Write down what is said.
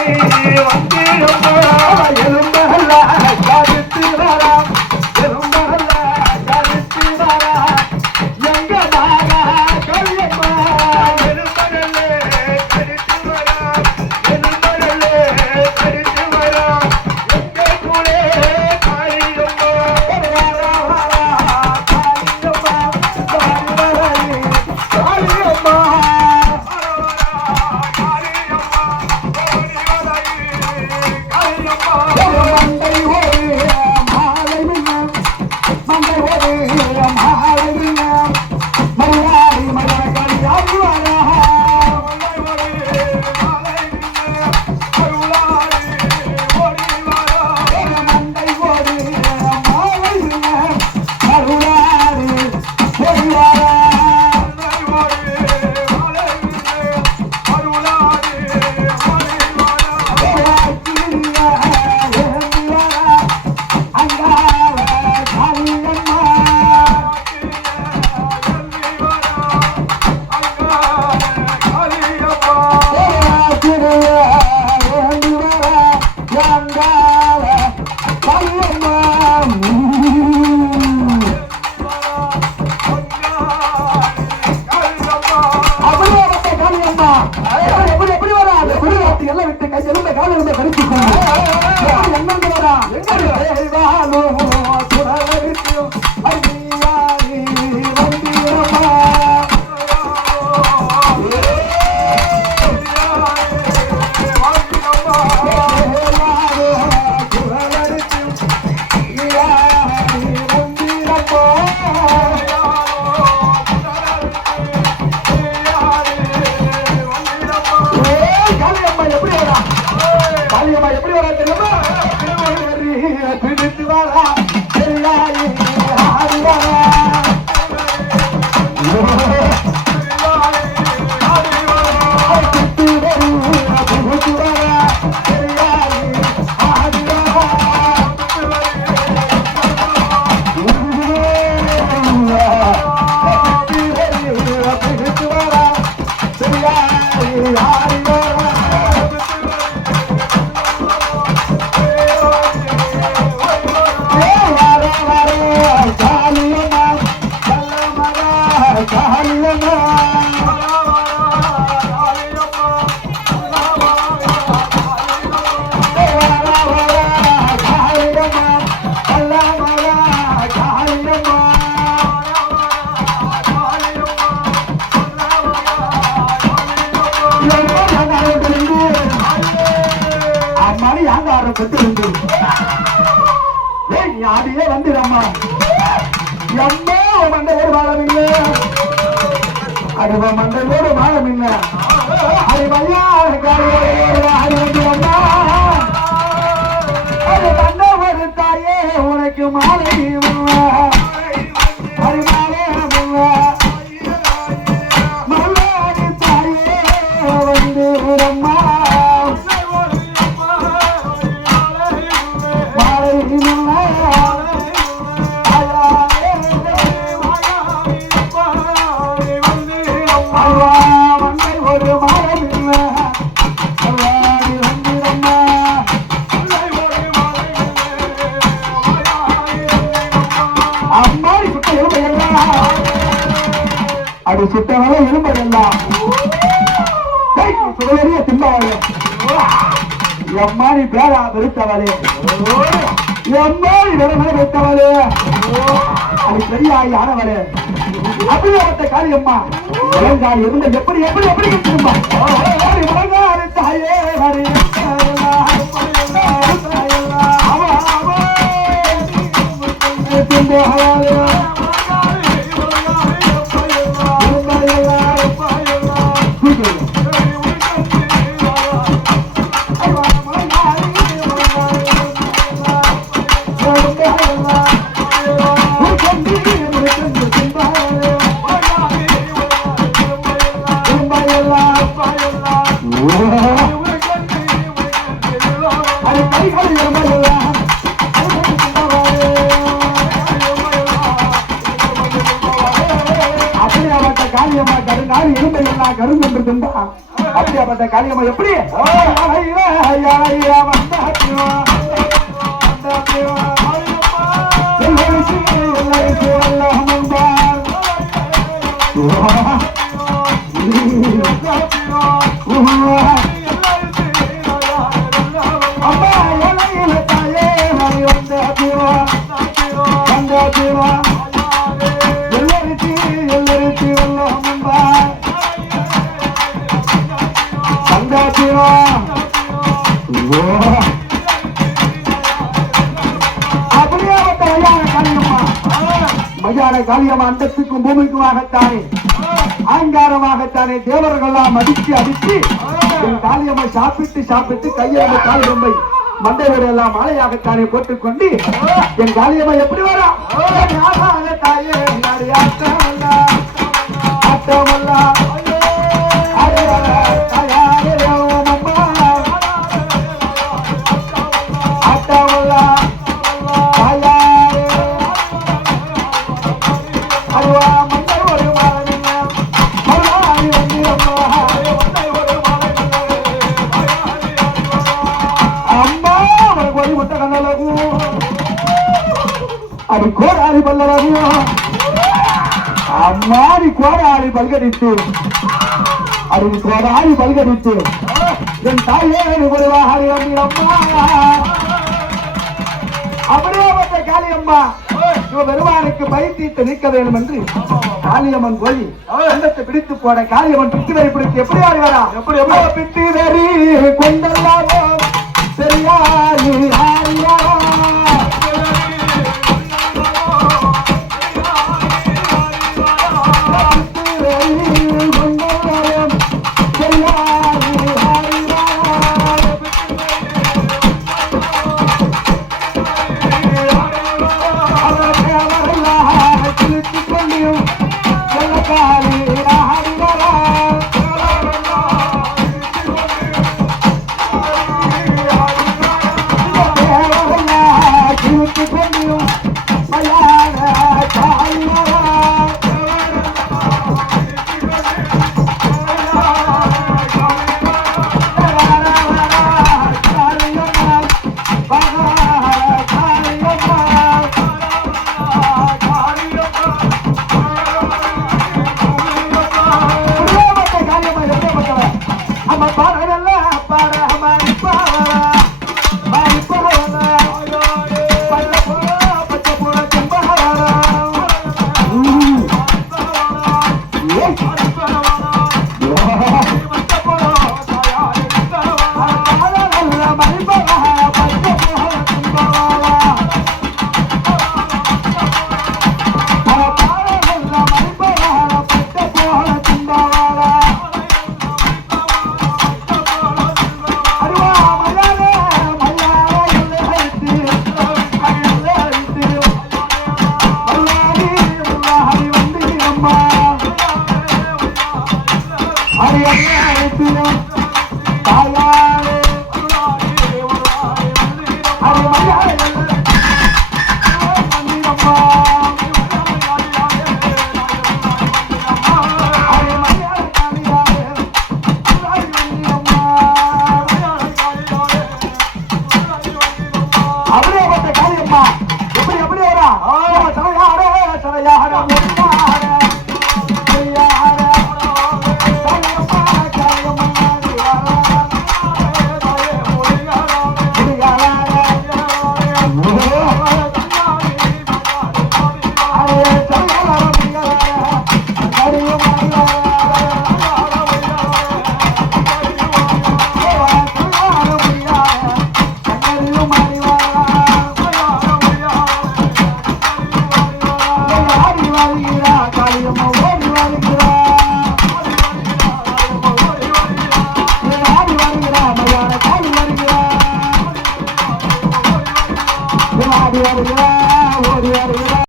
வந்து எருமை காலம் பறித்து சொன்னார் ஆங்காரம் பெற்று உண்டு ஏய் ஞாடியே வந்துடம்மா. எம்மோ மண்டை ஒரு வாழம் இல்லை அடுவ மண்டை ஒரு வாழம் இல்லை அறிவையா காரியம் அறிவந்து வந்தா. அப்படி சுத்தமான எலும்பு எல்லாம் சுடலறிய திம்பாவே எம்மா நீ பேரா பெருத்தவளே எம்மா நீ வேற மேல பெருத்தவளே அது சரியாயி ஆனவளே. அப்படியே காரியம்மா இளங்காய் இருந்த எப்படி எப்படி எப்படி திரும்ப? நாடு இருந்த எல்லா கரும் கொண்டு தின்பா அப்படியாப்பட்ட காளியம்மா எப்படி Oh, அப்படியே வந்த மையான காளியம்மா மையான காளியம்மா அண்டத்துக்கும் பூமிக்கும் ஆகத்தானே ஆங்காரமாகத்தானே தேவர்கள்லாம் மதித்து அடித்து என் காளியம்மை சாப்பிட்டு சாப்பிட்டு கையில் காளி பொம்மை மண்டையோடு எல்லாம் மாலையாகத்தானே போட்டுக்கொண்டு என் காளியம்மா எப்படி வரா? தாயே ஆட்டமல்லா ஆட்டமல்லா అది కోడాలి పల్లలకు అమ్మాని కోడాలి పలకరిత్తు అది కోడాలి పలకరిత్తు என் தாயே ஒருவாக அம்மா அப்படியே வந்த காளியம்மா இவ பெருமானுக்கு பைத்தீட்டு நீக்க வேண்டும் என்று காளியம்மன் போய் அண்டத்தை பிடித்து போட காளியம்மன் பிட்டு வரி பிடித்து எப்படி ஆடி வரா எப்படி எப்படி பிட்டு வரி கொண்டல்லாமோ சரியாயி tayo mawala.